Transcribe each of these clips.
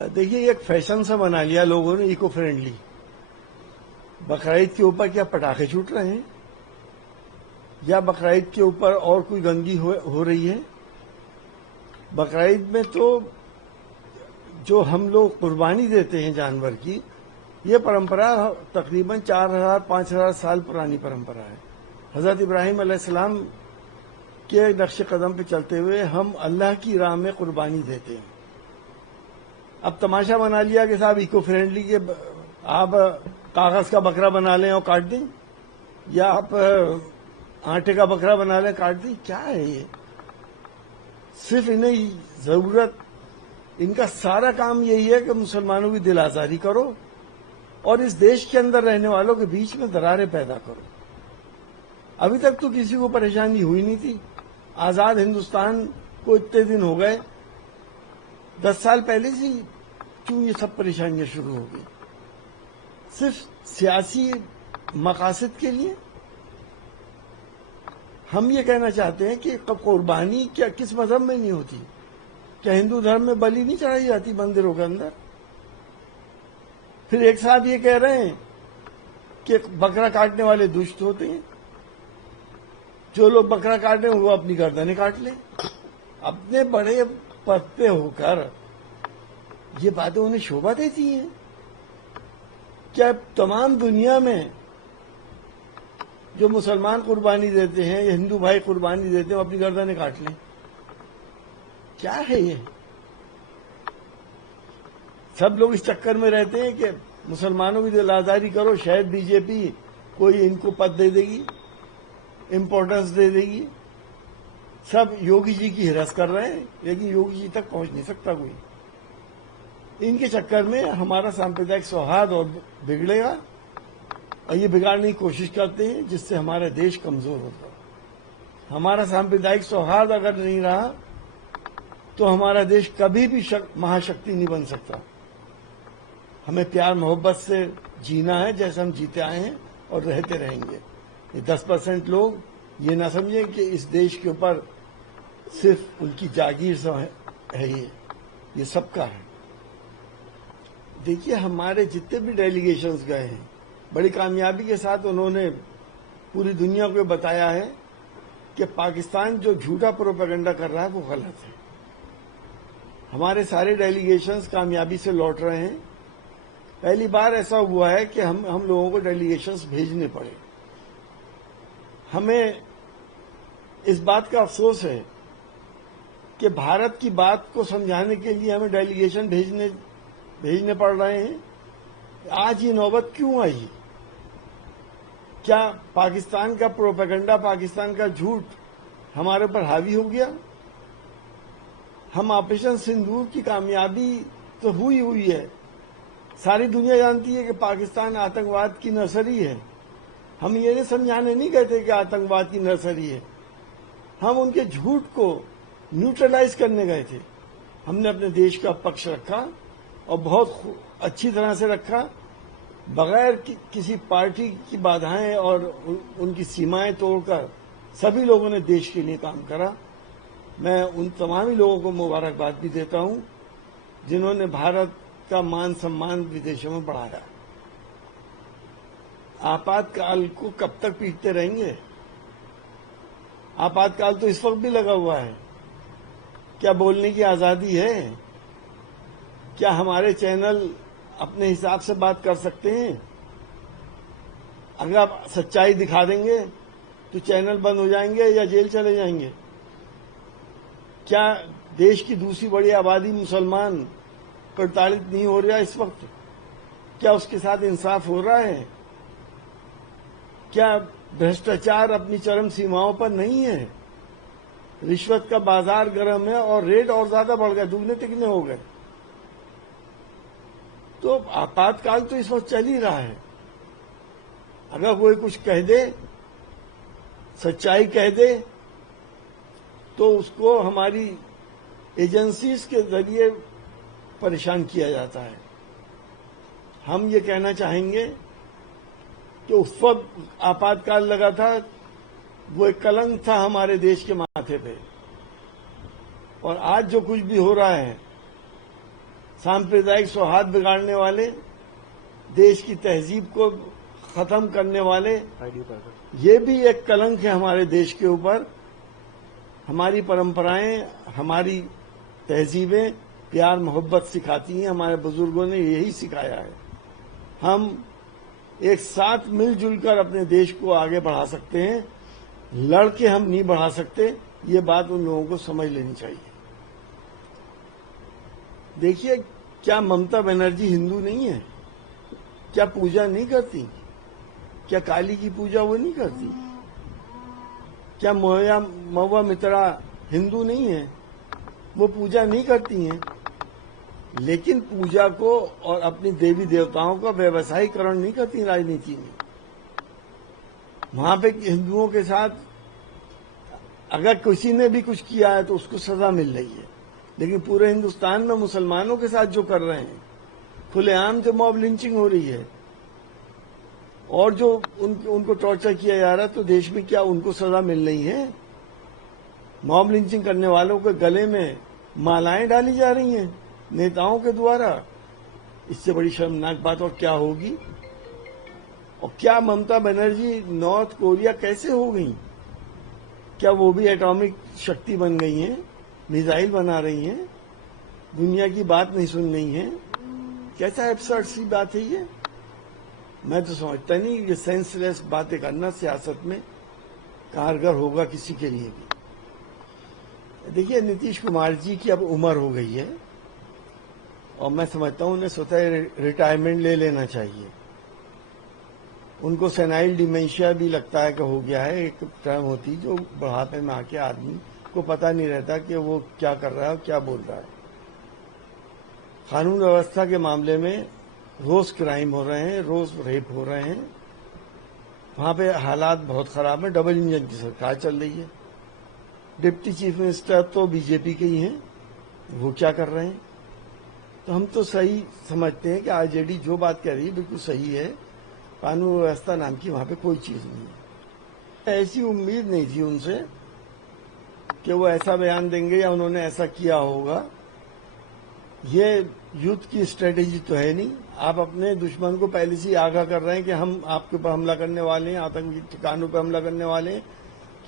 देखिए, एक फैशन सा बना लिया लोगों ने, इको फ्रेंडली। बकरीद के ऊपर क्या पटाखे छूट रहे हैं, या बकरीद के ऊपर और कोई गंदगी हो रही है? बकरीद में तो जो हम लोग कुर्बानी देते हैं जानवर की, ये परंपरा तकरीबन 4000-5000 साल पुरानी परंपरा है। हजरत इब्राहिम अलैहिस्सलाम के नक्शे कदम पे चलते हुए हम अल्लाह की राह में कुर्बानी देते हैं। अब तमाशा बना लिया कि साहब इको फ्रेंडली के आप कागज का बकरा बना लें और काट दें, या आप आटे का बकरा बना लें काट दें। क्या है ये? सिर्फ इन्हें जरूरत, इनका सारा काम यही है कि मुसलमानों की दिल आजारी करो और इस देश के अंदर रहने वालों के बीच में दरारें पैदा करो। अभी तक तो किसी को परेशानी हुई नहीं थी। आजाद हिंदुस्तान को इतने दिन हो गए, 10 साल पहले से क्यों ये सब परेशानियां शुरू हो गई? सिर्फ सियासी मकासद के लिए। हम ये कहना चाहते हैं कि कुर्बानी क्या किस मजहब में नहीं होती? क्या हिंदू धर्म में बलि नहीं चढ़ाई जाती मंदिरों के अंदर? फिर एक साथ ये कह रहे हैं कि बकरा काटने वाले दुष्ट होते हैं। जो लोग बकरा काट रहे हैं वो अपनी गर्दनें काट लें। अपने बड़े पद पे होकर ये बातें उन्हें शोभा देती हैं? क्या तमाम दुनिया में जो मुसलमान कुर्बानी देते हैं या हिंदू भाई कुर्बानी देते हैं वो अपनी गर्दनें काट लें? क्या है ये? सब लोग इस चक्कर में रहते हैं कि मुसलमानों की दिल आजारी करो, शायद बीजेपी कोई इनको पद दे देगी, इंपॉर्टेंस दे देगी। सब योगी जी की हिरस कर रहे हैं, लेकिन योगी जी तक पहुंच नहीं सकता कोई। इनके चक्कर में हमारा सांप्रदायिक सौहार्द और बिगड़ेगा, और ये बिगाड़ने की कोशिश करते हैं जिससे हमारा देश कमजोर होगा। हमारा सांप्रदायिक सौहार्द अगर नहीं रहा तो हमारा देश कभी भी महाशक्ति नहीं बन सकता। हमें प्यार मोहब्बत से जीना है जैसे हम जीते आए हैं और रहते रहेंगे। ये 10% लोग ये ना समझें कि इस देश के ऊपर सिर्फ उनकी जागीर है, ये सबका है। देखिए, हमारे जितने भी डेलीगेशंस गए हैं, बड़ी कामयाबी के साथ उन्होंने पूरी दुनिया को बताया है कि पाकिस्तान जो झूठा प्रोपेगेंडा कर रहा है वो गलत है। हमारे सारे डेलीगेशंस कामयाबी से लौट रहे हैं। पहली बार ऐसा हुआ है कि हम लोगों को डेलीगेशंस भेजने पड़े। हमें इस बात का अफसोस है कि भारत की बात को समझाने के लिए हमें डेलीगेशन भेजने पड़ रहे हैं। आज ये नौबत क्यों आई? क्या पाकिस्तान का प्रोपेगेंडा, पाकिस्तान का झूठ हमारे पर हावी हो गया? हम ऑपरेशन सिंदूर की कामयाबी तो हुई है। सारी दुनिया जानती है कि पाकिस्तान आतंकवाद की नर्सरी है। हम ये नहीं समझाने नहीं गए थे कि आतंकवाद की नर्सरी है। हम उनके झूठ को न्यूट्रलाइज करने गए थे। हमने अपने देश का पक्ष रखा और बहुत अच्छी तरह से रखा, बगैर किसी पार्टी की बाधाएं और उनकी सीमाएं तोड़कर सभी लोगों ने देश के लिए काम करा। मैं उन तमाम लोगों को मुबारकबाद भी देता हूं जिन्होंने भारत का मान सम्मान विदेशों में बढ़ाया। आपातकाल को कब तक पीटते रहेंगे? आपातकाल तो इस वक्त भी लगा हुआ है। क्या बोलने की आजादी है? क्या हमारे चैनल अपने हिसाब से बात कर सकते हैं? अगर आप सच्चाई दिखा देंगे तो चैनल बंद हो जाएंगे या जेल चले जाएंगे। क्या देश की दूसरी बड़ी आबादी मुसलमान प्रताड़ित नहीं हो रहा इस वक्त? क्या उसके साथ इंसाफ हो रहा है? क्या भ्रष्टाचार अपनी चरम सीमाओं पर नहीं है? रिश्वत का बाजार गर्म है और रेट और ज्यादा बढ़ गए, दुगने तिगने हो गए। तो आपातकाल तो इस वक्त चल ही रहा है। अगर कोई कुछ कह दे, सच्चाई कह दे, तो उसको हमारी एजेंसीज के जरिए परेशान किया जाता है। हम ये कहना चाहेंगे कि उस वक्त आपातकाल लगा था, वो एक कलंक था हमारे देश के माथे पे। और आज जो कुछ भी हो रहा है सांप्रदायिक सौहार्द बिगाड़ने वाले, देश की तहजीब को खत्म करने वाले, ये भी एक कलंक है हमारे देश के ऊपर। हमारी परंपराएं, हमारी तहजीबें प्यार मोहब्बत सिखाती हैं। हमारे बुजुर्गों ने यही सिखाया है। हम एक साथ मिलजुल कर अपने देश को आगे बढ़ा सकते हैं, लड़के हम नहीं बढ़ा सकते। ये बात उन लोगों को समझ लेनी चाहिए। देखिए, क्या ममता बनर्जी हिंदू नहीं है? क्या पूजा नहीं करती? क्या काली की पूजा वो नहीं करती? क्या महुआ मित्रा हिंदू नहीं है? वो पूजा नहीं करती हैं। लेकिन पूजा को और अपनी देवी देवताओं का व्यवसायीकरण नहीं करती राजनीति में। वहां पे हिंदुओं के साथ अगर किसी ने भी कुछ किया है तो उसको सजा मिल रही है, लेकिन पूरे हिंदुस्तान में मुसलमानों के साथ जो कर रहे हैं, खुलेआम जो मॉब लिंचिंग हो रही है और जो उनको टॉर्चर किया जा रहा है, तो देश में क्या उनको सजा मिल रही है? मॉब लिंचिंग करने वालों के गले में मालाएं डाली जा रही हैं नेताओं के द्वारा। इससे बड़ी शर्मनाक बात और क्या होगी? और क्या ममता बनर्जी नॉर्थ कोरिया कैसे हो गई? क्या वो भी एटॉमिक शक्ति बन गई हैं? मिसाइल बना रही हैं? दुनिया की बात नहीं सुन रही हैं? कैसा एब्सर्ड सी बात है ये? मैं तो समझता नहीं ये सेंसलेस बातें करना सियासत में कारगर होगा किसी के लिए भी। देखिए, नीतीश कुमार जी की अब उम्र हो गई है और मैं समझता हूं उन्हें स्वतः रिटायरमेंट ले लेना चाहिए। उनको सेनाइल डिमेंशिया भी लगता है कि हो गया है। एक टर्म होती जो बुढ़ापे में आके आदमी को पता नहीं रहता कि वो क्या कर रहा है और क्या बोल रहा है। कानून व्यवस्था के मामले में रोज क्राइम हो रहे हैं, रोज रेप हो रहे हैं। वहां पे हालात बहुत खराब है। डबल इंजन की सरकार चल रही है। डिप्टी चीफ मिनिस्टर तो बीजेपी के ही हैं, वो क्या कर रहे हैं? तो हम तो सही समझते हैं कि आरजेडी जो बात कह रही है बिल्कुल सही है। कानून व्यवस्था नाम की वहां पे कोई चीज नहीं है। ऐसी उम्मीद नहीं थी उनसे कि वो ऐसा बयान देंगे या उन्होंने ऐसा किया होगा। ये युद्ध की स्ट्रेटेजी तो है नहीं। आप अपने दुश्मन को पहले से ही आगाह कर रहे हैं कि हम आपके ऊपर हमला करने वाले हैं, आतंकी ठिकानों पर हमला करने वाले हैं,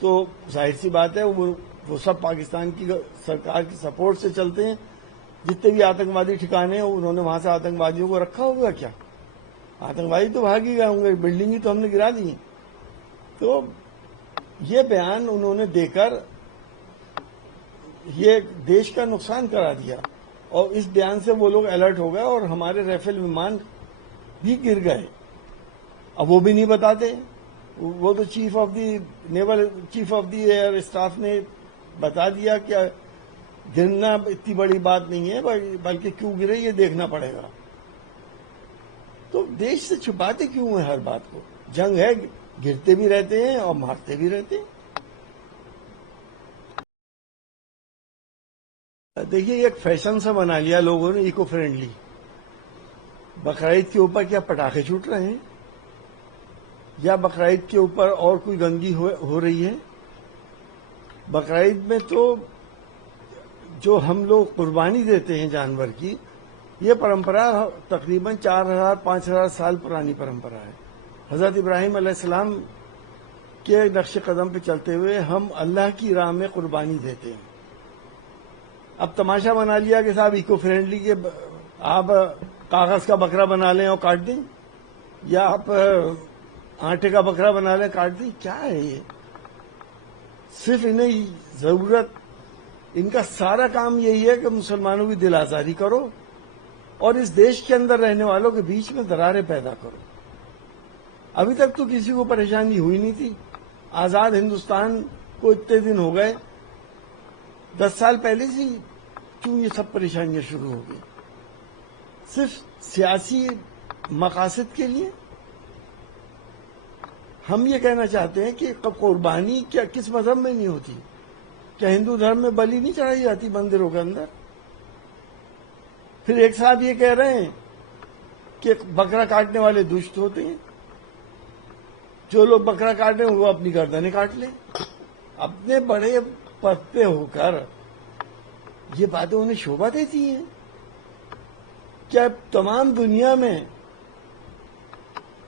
तो जाहिर सी बात है वो सब पाकिस्तान की सरकार की सपोर्ट से चलते हैं। जितने भी आतंकवादी ठिकाने हैं उन्होंने वहां से आतंकवादियों को रखा होगा क्या? आतंकवादी तो भाग ही गए होंगे, बिल्डिंग ही तो हमने गिरा दी। तो ये बयान उन्होंने देकर ये देश का नुकसान करा दिया और इस बयान से वो लोग अलर्ट हो गए और हमारे राफेल विमान भी गिर गए। अब वो भी नहीं बताते। वो तो chief of the air staff ने बता दिया कि गिरना इतनी बड़ी बात नहीं है, बल्कि क्यों गिरे ये देखना पड़ेगा। तो देश से छुपाते क्यों है हर बात को? जंग है, गिरते भी रहते हैं और मारते भी रहते हैं। देखिए, एक फैशन सा बना लिया लोगों ने, इको फ्रेंडली। बकरीद के ऊपर क्या पटाखे छूट रहे हैं या बकरीद के ऊपर और कोई गंदगी हो रही है? बकरीद में तो जो हम लोग कुर्बानी देते हैं जानवर की, ये परंपरा तकरीबन 4000-5000 साल पुरानी परंपरा है। हजरत इब्राहिम अलैहिस्सलाम के नक्श कदम पे चलते हुए हम अल्लाह की राह में कुर्बानी देते हैं। अब तमाशा बना लिया कि साहब इको फ्रेंडली के आप कागज का बकरा बना लें और काट दें, या आप आटे का बकरा बना लें काट दें। क्या है ये? सिर्फ इन्हें जरूरत, इनका सारा काम यही है कि मुसलमानों की दिल आजारी करो और इस देश के अंदर रहने वालों के बीच में दरारें पैदा करो। अभी तक तो किसी को परेशानी हुई नहीं थी। आजाद हिंदुस्तान को इतने दिन हो गए, 10 साल पहले से क्यों ये सब परेशानियां शुरू हो गई? सिर्फ सियासी मकासद के लिए। हम ये कहना चाहते हैं कि कुर्बानी क्या किस मजहब में नहीं होती? क्या हिंदू धर्म में बलि नहीं चढ़ाई जाती मंदिरों के अंदर? फिर एक साथ ये कह रहे हैं कि बकरा काटने वाले दुष्ट होते हैं। जो लोग बकरा काट रहे हैं वो अपनी गर्दनें काट लें। अपने बड़े पद पे होकर ये बातें उन्हें शोभा देती हैं। क्या तमाम दुनिया में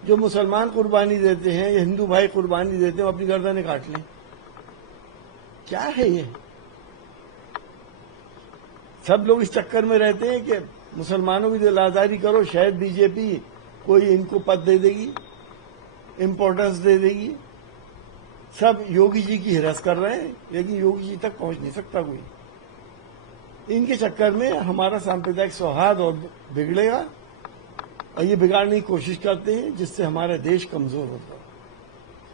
जो मुसलमान कुर्बानी देते हैं या हिंदू भाई कुर्बानी देते हैं वो अपनी गर्दनें काट लें? क्या है ये? सब लोग इस चक्कर में रहते हैं कि मुसलमानों की दिल आजारी करो, शायद बीजेपी कोई इनको पद दे देगी, इंपॉर्टेंस दे देगी। सब योगी जी की हिरस कर रहे हैं, लेकिन योगी जी तक पहुंच नहीं सकता कोई। इनके चक्कर में हमारा सांप्रदायिक सौहार्द और बिगड़ेगा और ये बिगाड़ने की कोशिश करते हैं, जिससे हमारा देश कमजोर होता है।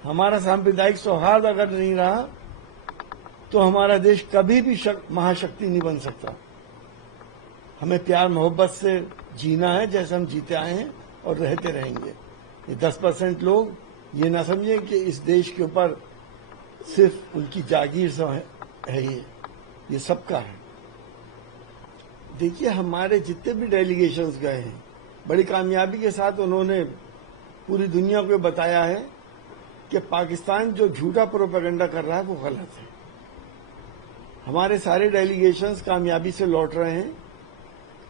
हमारा सांप्रदायिक सौहार्द अगर नहीं रहा तो हमारा देश कभी भी महाशक्ति नहीं बन सकता। हमें प्यार मोहब्बत से जीना है, जैसे हम जीते आए हैं और रहते रहेंगे। ये 10% लोग ये ना समझें कि इस देश के ऊपर सिर्फ उनकी जागीर से है, ये सबका है। देखिए, हमारे जितने भी डेलीगेशंस गए हैं, बड़ी कामयाबी के साथ उन्होंने पूरी दुनिया को बताया है कि पाकिस्तान जो झूठा प्रोपेगेंडा कर रहा है वो गलत है। हमारे सारे डेलीगेशंस कामयाबी से लौट रहे हैं।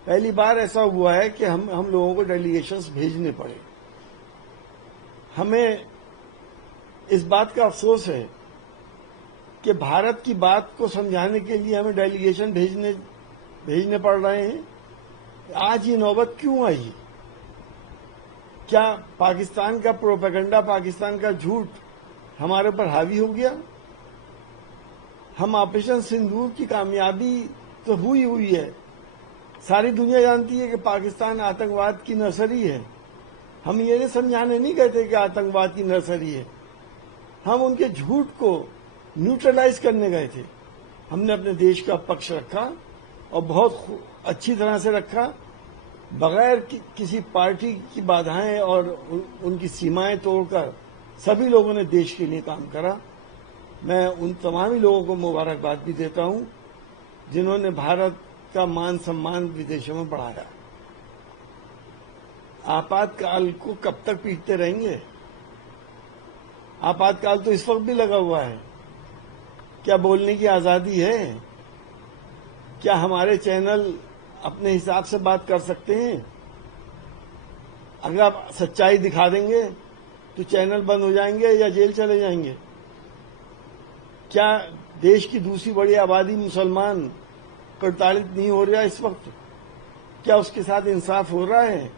पहली बार ऐसा हुआ है कि हम लोगों को डेलीगेशंस भेजने पड़े। हमें इस बात का अफसोस है कि भारत की बात को समझाने के लिए हमें डेलीगेशन भेजने पड़ रहे हैं। आज ये नौबत क्यों आई? क्या पाकिस्तान का प्रोपेगेंडा, पाकिस्तान का झूठ हमारे पर हावी हो गया? हम ऑपरेशन सिंदूर की कामयाबी तो हुई है। सारी दुनिया जानती है कि पाकिस्तान आतंकवाद की नर्सरी है। हम ये समझाने नहीं कहते कि आतंकवाद की नर्सरी है। हम उनके झूठ को न्यूट्रलाइज करने गए थे। हमने अपने देश का पक्ष रखा और बहुत अच्छी तरह से रखा, बगैर किसी पार्टी की बाधाएं और उनकी सीमाएं तोड़कर सभी लोगों ने देश के लिए काम करा। मैं उन तमाम ही लोगों को मुबारकबाद भी देता हूं जिन्होंने भारत का मान सम्मान विदेशों में बढ़ाया। आपातकाल को कब तक पीटते रहेंगे? आपातकाल तो इस वक्त भी लगा हुआ है। क्या बोलने की आजादी है? क्या हमारे चैनल अपने हिसाब से बात कर सकते हैं? अगर आप सच्चाई दिखा देंगे तो चैनल बंद हो जाएंगे या जेल चले जाएंगे। क्या देश की दूसरी बड़ी आबादी मुसलमान प्रताड़ित नहीं हो रहा इस वक्त? क्या उसके साथ इंसाफ हो रहा है?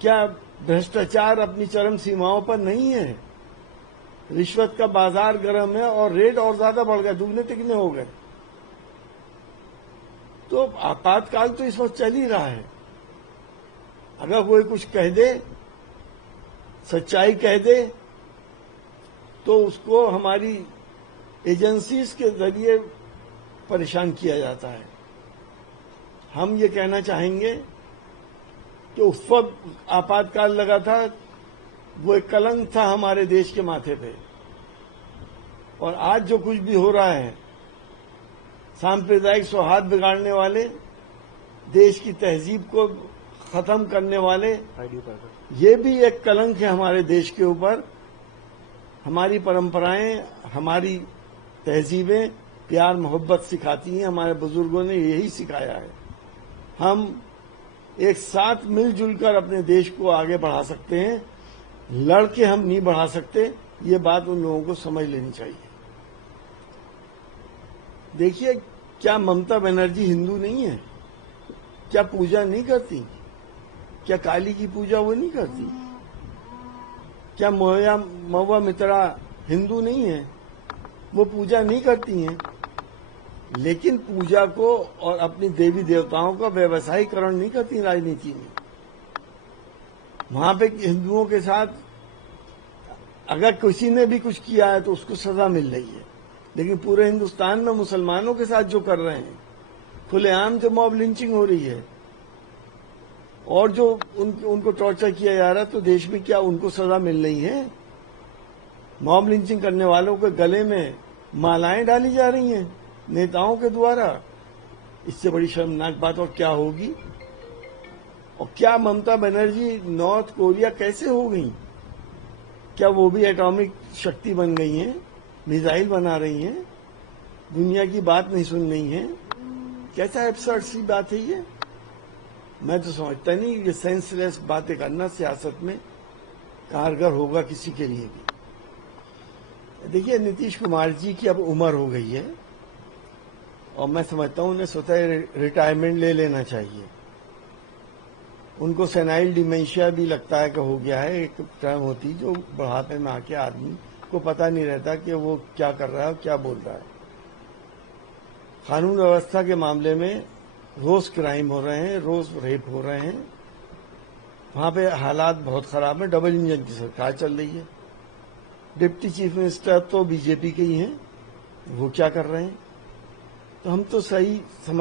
क्या भ्रष्टाचार अपनी चरम सीमाओं पर नहीं है? रिश्वत का बाजार गर्म है और रेट और ज्यादा बढ़ गया, दुगने तिगने हो गए। तो आपातकाल तो इस वक्त चल ही रहा है। अगर कोई कुछ कह दे, सच्चाई कह दे, तो उसको हमारी एजेंसीज के जरिए परेशान किया जाता है। हम ये कहना चाहेंगे कि उस वक्त आपातकाल लगा था, वो एक कलंक था हमारे देश के माथे पे। और आज जो कुछ भी हो रहा है, सांप्रदायिक सौहार्द बिगाड़ने वाले, देश की तहजीब को खत्म करने वाले, ये भी एक कलंक है हमारे देश के ऊपर। हमारी परंपराएं, हमारी तहजीबें प्यार मोहब्बत सिखाती हैं। हमारे बुजुर्गों ने यही सिखाया है। हम एक साथ मिलजुल कर अपने देश को आगे बढ़ा सकते हैं, लड़के हम नहीं बढ़ा सकते। ये बात उन लोगों को समझ लेनी चाहिए। देखिए, क्या ममता बनर्जी हिंदू नहीं है? क्या पूजा नहीं करती? क्या काली की पूजा वो नहीं करती? क्या महुआ मित्रा हिंदू नहीं है? वो पूजा नहीं करती हैं, लेकिन पूजा को और अपनी देवी देवताओं का व्यवसायीकरण नहीं करती राजनीति में। वहां पे हिंदुओं के साथ अगर किसी ने भी कुछ किया है तो उसको सजा मिल रही है, लेकिन पूरे हिंदुस्तान में मुसलमानों के साथ जो कर रहे हैं, खुलेआम जो मॉब लिंचिंग हो रही है और जो उनको टॉर्चर किया जा रहा है, तो देश में क्या उनको सजा मिल रही है? मॉब लिंचिंग करने वालों के गले में मालाएं डाली जा रही हैं नेताओं के द्वारा। इससे बड़ी शर्मनाक बात और क्या होगी? और क्या ममता बनर्जी नॉर्थ कोरिया कैसे हो गई? क्या वो भी एटॉमिक शक्ति बन गई हैं? मिसाइल बना रही हैं? दुनिया की बात नहीं सुन रही हैं? कैसा एब्सर्ड सी बात है ये? मैं तो समझता नहीं ये सेंसलेस बातें करना सियासत में कारगर होगा किसी के लिए भी। देखिए, नीतीश कुमार जी की अब उम्र हो गई है और मैं समझता हूं उन्हें स्वतः रिटायरमेंट ले लेना चाहिए। उनको सेनाइल डिमेंशिया भी लगता है कि हो गया है। एक टर्म होती जो बुढ़ापे में आके आदमी को पता नहीं रहता कि वो क्या कर रहा है और क्या बोल रहा है। कानून व्यवस्था के मामले में रोज क्राइम हो रहे हैं, रोज रेप हो रहे हैं। वहां पे हालात बहुत खराब है। डबल इंजन की सरकार चल रही है। डिप्टी चीफ मिनिस्टर तो बीजेपी के ही हैं, वो क्या कर रहे हैं? तो हम तो सही समझ